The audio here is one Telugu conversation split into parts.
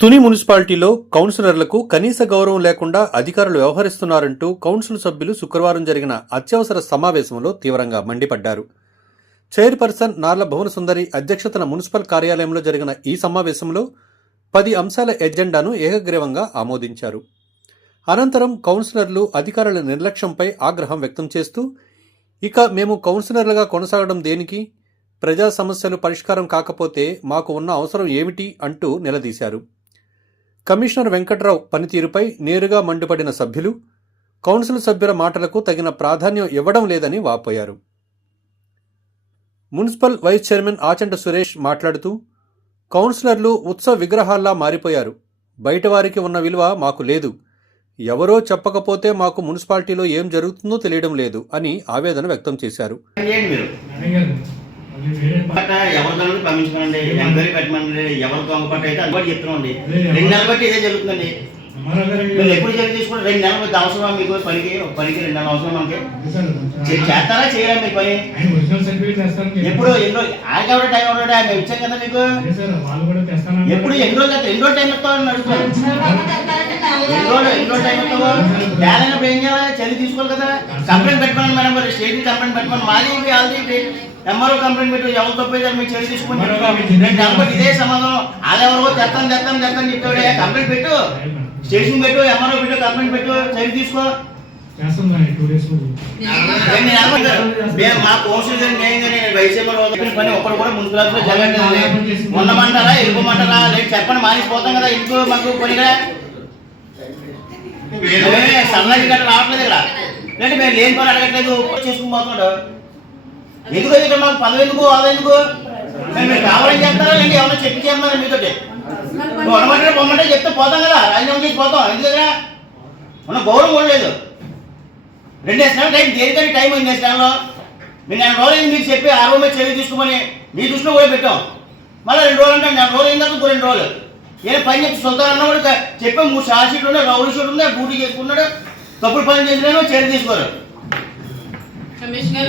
తుని మున్సిపాలిటీలో కౌన్సిలర్లకు కనీస గౌరవం లేకుండా అధికారులు వ్యవహరిస్తున్నారంటూ కౌన్సిల్ సభ్యులు శుక్రవారం జరిగిన అత్యవసర సమావేశంలో తీవ్రంగా మండిపడ్డారు. చైర్పర్సన్ నార్ల భువన సుందరి అధ్యక్షతన మున్సిపల్ కార్యాలయంలో జరిగిన ఈ సమావేశంలో పది అంశాల ఎజెండాను ఏకగ్రీవంగా ఆమోదించారు. అనంతరం కౌన్సిలర్లు అధికారుల నిర్లక్ష్యంపై ఆగ్రహం వ్యక్తం చేస్తూ ఇక మేము కౌన్సిలర్లుగా కొనసాగడం దేనికి? ప్రజా సమస్యలు పరిష్కారం కాకపోతే మాకు ఉన్న అవసరం ఏమిటి? అంటూ నిలదీశారు. కమిషనర్ వెంకట్రావు పనితీరుపై నేరుగా మండిపడిన సభ్యులు కౌన్సిల్ సభ్యుల మాటలకు తగిన ప్రాధాన్యం ఇవ్వడం లేదని వాపోయారు. Municipal vice chairman Achanta Suresh మాట్లాడుతూ కౌన్సిలర్లు ఉత్సవ విగ్రహాల్లా మారిపోయారు. బయట వారికి ఉన్న విలువ మాకు లేదు. ఎవరో చెప్పకపోతే మాకు మున్సిపాలిటీలో ఏం జరుగుతుందో తెలియడం లేదు అని ఆవేదన వ్యక్తం చేశారు. చేయండి మీరు అడిగారు మళ్ళీ వేరే ప- పట్ట ఎవరి దాన్ని పంపించమనండి ఎంక్వైరీ పెట్టమనండి ఎవరు దొంగ పట్ట అయితే అందుబాటు చెప్తున్నామండి. రెండు నెలలు బట్టి ఇదే జరుగుతుందండి. మీరు ఎప్పుడు చర్య తీసుకుంటే రెండు నెలలు బట్టి అవసరమా మీకు పనికి? పనికి రెండు నెలలు అవసరం మనకి? చేస్తారా చేయరా మీరు పని? ఆయన. ఎప్పుడు ఎన్ని ఆయన ఎవరో టైం ఎవరో మేము ఇచ్చాం కదా మీకు? ఎప్పుడు ఎన్ని రోజులు ఎన్ని రోజులు టైం ఇస్తామని అడుగుతాను ఎన్ని రోజులు ఎన్ని రోజులు టైం ఇస్తావు? తేలైనప్పుడు ఏం చేయాలి? చర్య తీసుకోవాలి కదా. కంప్లైంట్ పెట్టమని మేడం స్టేట్ కంప్లైంట్ పెట్టమని మాది వాళ్ళది ఎంఆర్ఓ కంప్లైంట్ పెట్టి ఎవరు తప్పైతే మీరు చర్య తీసుకుని రెండు నెలలు బట్టి ఇదే సమాధానం. వాళ్ళు ఎవరో తెస్తాను తెస్తాను తెస్తాను చెప్తాడు కంప్లైంట్ పెట్టు. స్టేషన్ పెట్టు ఎంఆర్ఓ పెట్టు కంప్లైంట్ పెట్టు చర్య తీసుకో. మా కౌన్సిల్ పని కూడా ముందు ఉండమంటారా వెళ్ళిపోమంటారా చెప్పండి మానేసిపోతాం కదా ఇంకో మాకు సన్నది గట్ట రావట్లేదు ఇక్కడ. మేము లేని పని అడగట్లేదు చేసుకుని పోతున్నాడు. ఎందుకు ఇక్కడ మాకు పదవి ఎందుకు అది ఎందుకు? మేము మీరు కావాలని చెప్తారా లేదంటే ఏమన్నా చెప్పి చేస్తున్నారా మీతో నువ్వు అనమంటే పొమ్మంటే చెప్తే పోతాం కదా రాజీనామా చేసి పోతాం ఎందుకు దగ్గర మన గౌరవం కూడా లేదు. రెండే స్నానం టైం దేనికని టైం అయింది స్నానంలో మీరు నెల రోజులు అయింది మీకు చెప్పి ఆ రోజు చర్య తీసుకోమని మీ దృష్టిలో కూడా పెట్టాం. మళ్ళీ రెండు రోజులు అంటే నెల రోజులు ఇంకో రెండు రోజులు. ఏదో పని చెప్పి సుల్తాన్ అన్న కూడా చెప్పి మూడు షార్ట్ షీట్లు ఉన్నాయి రౌడీ షీట్ ఉన్నాయి డ్యూటీ చేసుకున్నాడు తప్పుడు పని చేసినా చర్య తీసుకోరు.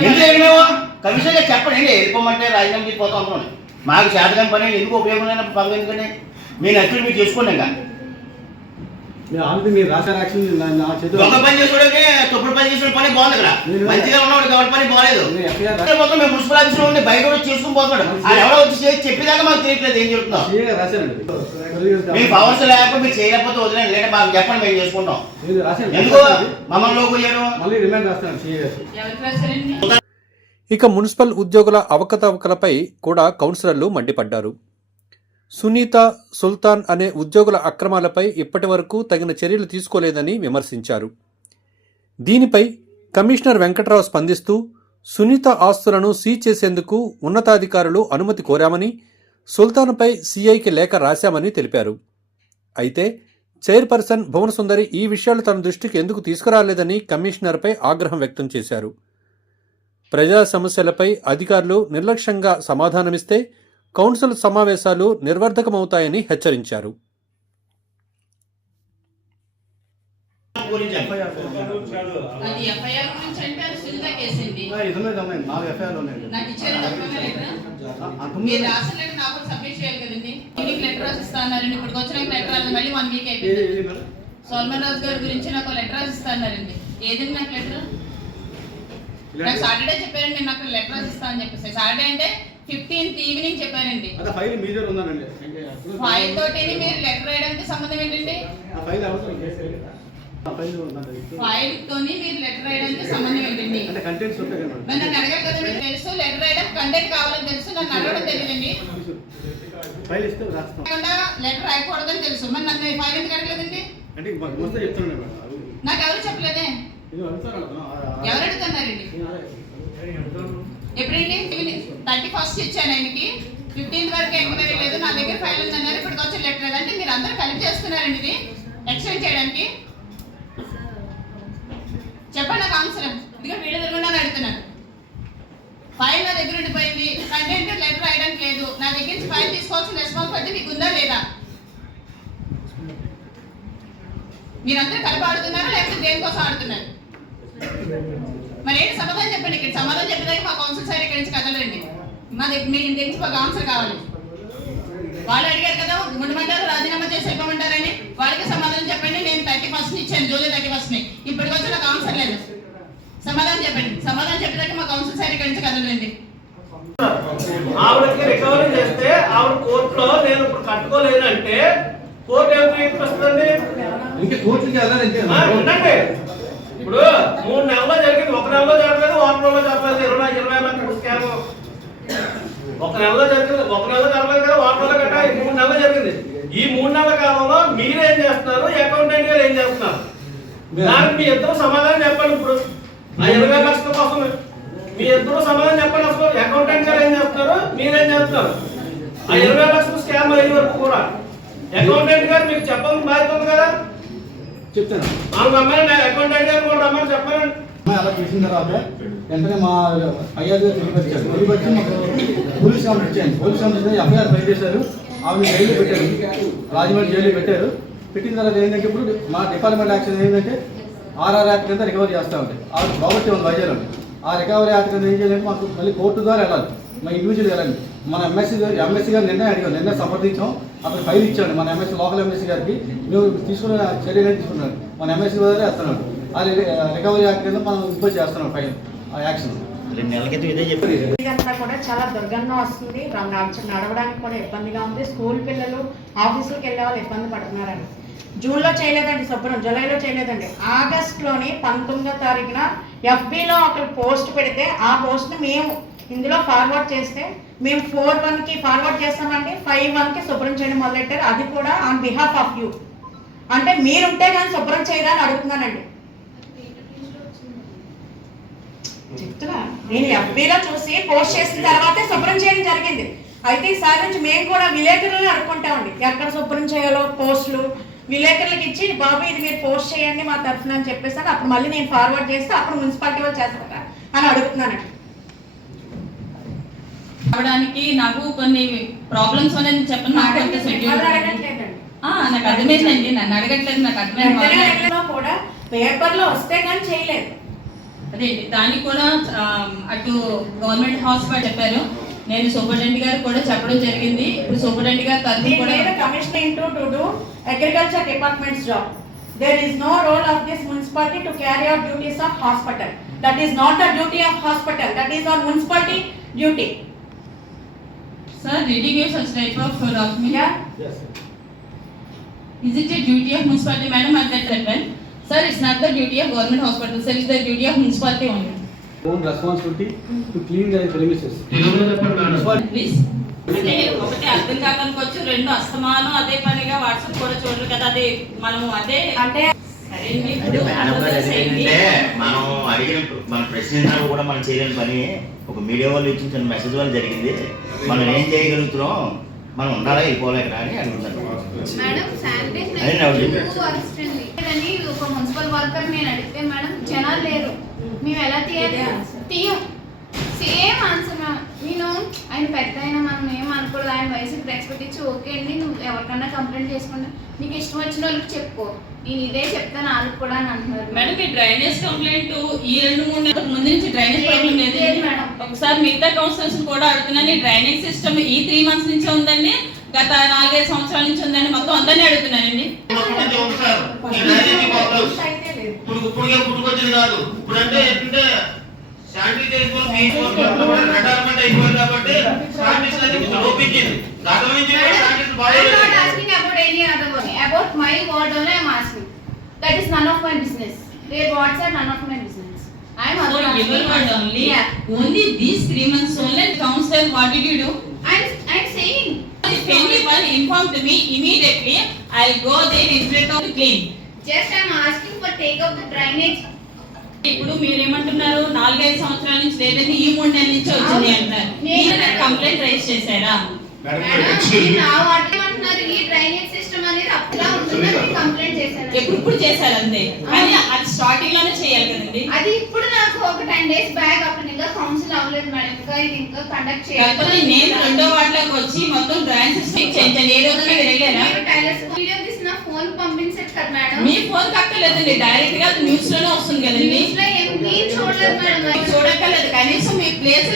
ఎందుకు ఎగినావు కమిషన్ గారు చెప్పండి ఏంటి వెళ్ళిపోమంటే రాజీనామా చేసి పోతాం అనుకోండి మాకు చేతకాని పని ఎందుకు ఉపయోగం లేని పదవి ఎందుకని? మీ నచ్చులు మీరు చేసుకోండి ఇంకా. దొంగ పని చేసుకోవడానికి తప్పుడు పని చేసిన పని బాగుంది ఇక్కడ మంచిగా ఉన్నవాడు ఎవరి పని బాగాలేదు. మొత్తం మేము మున్సిపల్ ఆఫీస్లో ఉండి బయట కూడా చేసుకుని పోతున్నాడు. ఆయన ఎవరో వచ్చి చేసి చెప్పేదాకా మాకు తెలియట్లేదు ఏం చెప్తున్నాం మీ పవర్స్ లేకపోతే మీరు చేయలేకపోతే వదిలేండి లేదా మాకు చెప్పండి మేము చేసుకుంటాం. ఎందుకు? మమ్మల్ని లోపు చేయడం? మళ్ళీ రిమైండ్ రాస్తాను ఇక మున్సిపల్ ఉద్యోగుల అవకతవకలపై కూడా కౌన్సిలర్లు మండిపడ్డారు. సునీత సుల్తాన్ అనే ఉద్యోగుల అక్రమాలపై ఇప్పటివరకు తగిన చర్యలు తీసుకోలేదని విమర్శించారు. దీనిపై కమిషనర్ వెంకట్రావు స్పందిస్తూ సునీత ఆస్తులను సీజ్ చేసేందుకు ఉన్నతాధికారులు అనుమతి కోరామని సుల్తాన్పై సీఐకి లేఖ రాశామని తెలిపారు. అయితే చైర్పర్సన్ భువనసుందరి ఈ విషయాలు తన దృష్టికి ఎందుకు తీసుకురాలేదని కమిషనర్పై ఆగ్రహం వ్యక్తం చేశారు. ప్రజా సమస్యలపై అధికారులు నిర్లక్ష్యంగా సమాధానమిస్తే కౌన్సిల్ సమావేశాలు నిర్వర్ధకమవుతాయని హెచ్చరించారు? సోల్మన్ రాజు గారి గురించి నాకు లెటర్ రాసిస్తా అన్నారండి. ఏదండి నాకు లెటర్ నాకు సాటర్డే చెప్పారండి నాకు లెటర్ రాసిస్తా అని చెప్పేసి. సాటర్డే అంటే ఫిఫ్టీన్త్ ఈవినింగ్ చెప్పారండి అదే ఫైల్ మీ దగ్గర ఉందండి ఫైల్ తోటి మీరు లెటర్ రాయడానికి సంబంధం ఏంటండి? ఆ ఫైల్ ఆ ఫైల్ తోని మీరు లెటర్ రాయడానికి సంబంధం ఏంటండి? అంటే కంటెంట్స్ ఉంటాయి కదా నన్ను అడగారు కదా మీకు తెలుసు లెటర్ రాయడం కంటెంట్ కావాలని తెలుసు నన్ను అడగడం తెలియదండి. ఫైల్ ఇస్తే రాస్తాం. లెటర్ రాయకూడదని తెలుసు. మరి నన్ను ఫైల్ ఎందుకు అడగలేదండి? అంటే చెప్తున్నాను నాకు ఎవరు చెప్పలేదే. ఆ- ఆ- ఎవరు అడుగుతున్నారండి. ఎప్పుడండి? థర్టీ ఫస్ట్ ఇచ్చాను ఆయనకి. ఫిఫ్టీన్త్ వరకు ఎంక్వైరీ లేదు. నా దగ్గర ఫైల్ ఉందన్నారు. ఇప్పటికి వచ్చి లెటర్ లేదు అంటే మీరు అందరూ కలిపి చేస్తున్నారండి ఇది. ఎక్స్టెండ్ చేయడానికి. చెప్పండి నాకు ఆన్సర్ ఎందుకంటే వీళ్ళ దగ్గర అడుగుతున్నాను. ఫైల్ నా దగ్గర ఉండిపోయింది. కంటెంట్ లెటర్ రాయడానికి లేదు. నా దగ్గర నుంచి ఫైల్ తీసుకోవాల్సిన రెస్పాన్సిబిలిటీ మీకు ఉందా లేదా? మీరందరూ కలిపి ఆడుతున్నారా? లేకపోతే దేనికోసం ఆడుతున్నారు? మరి ఏంటి సమాధానం చెప్పండి ఇక్కడ? సమాధానం చెప్పేదానికి మా కౌన్సిల్ సార్ ఇక్కడి నుంచి కదలండి. మా దగ్గర మీ ఇంటి నుంచి మాకు ఆన్సర్ కావాలి. వాళ్ళు అడిగారు కదా ఉండమంటారు రాజీనామా చేసి ఇవ్వమంటారని వాళ్ళకి సమాధానం చెప్పండి నేను థర్టీ పర్సెంట్ ఇచ్చాను జూలై థర్టీ పర్సెంట్ ఇప్పటికి వచ్చి నాకు ఆన్సర్ లేదు. సమాధానం చెప్పండి. సమాధానం చెప్పేదానికి మా కౌన్సిల్ సార్ ఇక్కడి నుంచి కదలండి. ఆవిడకి రికవరీ చేస్తే ఆవిడ కోర్టులో నేను ఇప్పుడు కట్టుకోలేదంటే కోర్టు ఏమి తీర్పిస్తుందండి ఇప్పుడు మూడు నెలల్లో జరిగింది. ఒక నెలలో జరగలేదు వారం నెలలో జరగలేదు. ఇరవై ఇరవై లక్షల స్కామ్. ఒక నెలలో జరిగింది ఒక నెలలో జరగలేదు కదా వారం నెలలు కట్ట ఈ మూడు నెలలు జరిగింది. ఈ మూడు నెలల కాలంలో మీరేం చేస్తున్నారు? అకౌంటెంట్ గారు ఏం చేస్తున్నారు? దానికి మీ ఇద్దరు సమాధానం చెప్పండి ఇప్పుడు. ఆ ఇరవై లక్షల కోసం. మీ ఇద్దరు సమాధానం చెప్పండి అసలు. అకౌంటెంట్ గారు ఏం చేస్తున్నారు? మీరేం చేస్తున్నారు? ఆ ఇరవై లక్షల స్కామ్ అయ్యే వరకు కూడా. అకౌంటెంట్ గారు మీకు చెప్పాలని బాధ్యత కదా? చెప్తాను. నాలుగు రమ్మని అలా చేసిన తర్వాత వెంటనే మా అయ్యారు తిరిగి వచ్చారు. తిరిగి వచ్చి మాకు police complaint police complaint FIR file చేశారు. ఆమె జైలు పెట్టారు. రాజమండ్రి జైలు పెట్టారు. పెట్టిన తర్వాత ఏంటంటే ఇప్పుడు మా డిపార్ట్మెంట్ యాక్షన్ ఏంటంటే ఆర్ఆర్ యాక్ట్ కింద రికవరీ చేస్తూ ఉంటాయి ప్రాపర్టీ ఉంది వైజాగ్ ఆ రికవరీ యాక్ట్ కింద ఏం చేయాలంటే మాకు మళ్ళీ కోర్టు ద్వారా వెళ్ళాలి. మా ఇండివిజువల్ వెళ్ళాలి మన ఎంఎస్సీ ఎంఎస్సీ గారు నిన్నే అడిగాం నిన్నే సమర్థించాం. అతను ఫైల్ ఇచ్చాడు మన ఎంఎస్సీ లోకల్ ఎంఎస్సీ గారికి. మేము తీసుకున్న చర్యలు తీసుకున్నాడు మన ఎంఎస్సీ ద్వారా వేస్తున్నాడు. ఆ రికవరీ యాక్ట్ కింద మనం ఇంపోజ్ చేస్తున్నాం ఫైల్ ఆ యాక్షన్. ఇదంతా కూడా చాలా దుర్గంధం వస్తుంది. నడవడానికి కూడా ఇబ్బందిగా ఉంది. స్కూల్ పిల్లలు ఆఫీసులకు వెళ్ళే వాళ్ళు ఇబ్బంది పడుతున్నారండి. జూన్లో చేయలేదండి శుభ్రం జూలైలో చేయలేదండి. ఆగస్ట్లోని పంతొమ్మిదో తారీఖున ఎఫ్బీలో ఒక పోస్ట్ పెడితే ఆ పోస్ట్ని మేము ఇందులో ఫార్వర్డ్ చేస్తే మేము ఫోర్ వన్కి ఫార్వర్డ్ చేస్తామంటే ఫైవ్ వన్కి శుభ్రం చేయడం మొదలెట్టారు అది కూడా ఆన్ బిహాఫ్ ఆఫ్ యూ అంటే మీరుంటే కానీ శుభ్రం చేయరా అని అడుగుతున్నానండి. చెప్తున్నా? నేను ఎఫ్బీలో చూసి పోస్ట్ చేసిన తర్వాతే శుభ్రం చేయడం జరిగింది. అయితే ఈసారి నుంచి మేము కూడా విలేకరులను అనుకుంటామండి ఎక్కడ శుభ్రం చేయాలో పోస్టులు. విలేకరులకు ఇచ్చి బాబు ఇది మీరు పోస్ట్ చేయండి మా తరఫున అని చెప్పేసి అప్పుడు మళ్ళీ నేను ఫార్వర్డ్ చేస్తే అప్పుడు మున్సిపాలిటీ వాళ్ళు చేస్తారా అని అడుగుతున్నానండి. రావడానికి నాకు కొన్ని ప్రాబ్లమ్స్ అనేది చెప్పండి నాకు కొంత నాకు అర్థమైందండి నన్ను అడగట్లేదు నాకు అర్థమైంది కూడా వస్తే కానీ చేయలేదు. అదే దానికి కూడా అటు గవర్నమెంట్ హాస్పిటల్ చెప్పారు. నేను సూపరింటెండెంట్ గారు కూడా చెప్పడం జరిగింది. ఇప్పుడు సూపరింటెండెంట్ గారు తరఫు కూడా మీద commissioner to to do agriculture departments job there is no role of this municipality to carry out duties of hospital that is not the duty of hospital that is on municipality duty Sir did you give such type of document Yeah. is it a duty of municipality madam at that level sir it's not the duty of government hospital sir it's the duty of municipality only own responsibility to clean the premises please అంటే ఒకటి అర్థం కాకనుకోవచ్చు రెండు అస్తమానం అదే పనిగా వాట్సాప్ కూడా చూడరు కదా అది మనము అదే అంటే సరే అండి, అంటే మేడం గారు. మనం అడిగిన మన ప్రశ్నించడం కూడా మనం చేయలేని పని. ఒక మీడియా వాళ్ళు ఇచ్చిన చిన్న మెసేజ్ వల్ల జరిగింది. మనం ఏం చేయగలుగుతున్నాం? మనం ఉండాలా వెళ్ళిపోలే ఇక్కడ అని అడుగుతాను ఒక మున్సిపల్ వర్కర్ నేను అడిగితే మేడం జనాలు లేరు. మేము ఎలా తీయాలి? తీయం. సేమ్ ఆన్సర్ మ్యామ్ నేను ఆయన పెద్ద ఆయన మనం ఏం అనుకోలేదు. ఆయన వయసుకి రెస్పెక్ట్ ఇచ్చి ఓకే అండి నువ్వు ఎవరికన్నా కంప్లైంట్ చేసుకుంటా నీకు ఇష్టం వచ్చిన వాళ్ళకి చెప్పుకో. నేను ఇదే చెప్తాను వాళ్ళకి కూడా అని అంటున్నారు. మేడం ఈ డ్రైనేజ్ కంప్లైంట్ ఈ రెండు మూడు నెలల ముందు నుంచి డ్రైనేజ్ ప్రాబ్లం లేదు. మేడం. ఒకసారి మిగతా కౌన్సిలర్స్ కూడా అడుగుతున్నాను ఈ డ్రైనేజ్ సిస్టమ్ ఈ త్రీ మంత్స్ నుంచే ఉందండి గత నాలుగైదు సంవత్సరాల నుంచి ఉందండి. మొత్తం అందరినీ అడుగుతున్నానండి. ఇప్పుడు ఇప్పుడుగా పుట్టుకొచ్చింది కాదు. ఇప్పుడంటే ఏంటంటే శానిటైజేషన్ మీ రిటైర్మెంట్ అయిపోయింది కాబట్టి శానిటైజేషన్ అనేది కొంచెం లోపించింది గతం నుంచి కూడా శానిటైజేషన్ I'm బాగాలేదు not asking about any other one. About my ward only I'm asking. That is none of my business. Their wards are none of my business. I'm So also you asking. were only Yeah. only these three months only counselor what did you do? I'm, I'm saying. If anyone informed me immediately, I'll go there instead of clean. Just I'm asking for take of the drainage. ఇప్పుడు మీరేమంటున్నారు? నాలుగైదు సంవత్సరాల నుంచి లేదంటే ఈ మూడు నెలల నుంచి వచ్చింది అంటారు నేను- మీరు కంప్లైంట్ రైజ్ చేశారా? మేడం, మీరు నా వార్డు ఏమంటున్నారు ఈ డ్రైనేజ్ సిస్టమ్ అనేది అప్పులా ఉంటుందని కంప్లైంట్ చేశారు. ఎప్పుడు ఇప్పుడు చేశారు అంతే. కానీ అది స్టార్టింగ్లోనే చేయాలి కదండి. అది ఇప్పుడు నాకు ఒక టెన్ డేస్ బ్యాక్ అప్పుడు ఇంకా కౌన్సిల్ అవ్వలేదు మేడం. ఇంకా ఇది ఇంకా కండక్ట్ కాకపోతే నేను రెండో వార్డులోకి వచ్చి మొత్తం డ్రాయింగ్ సిస్టమ్ చేయించాను. ఏ రోజు మీరు వెళ్ళారా మీరు వీడియో ఫోన్ పంపించారు కదా మేడం? మీ ఫోన్ కక్కలేదండి డైరెక్ట్గా న్యూస్లోనే వస్తుంది కదండి. న్యూస్లో ఏం చూడలేదు మేడం చూడక్కర్లేదు కనీసం మీ ప్లేస్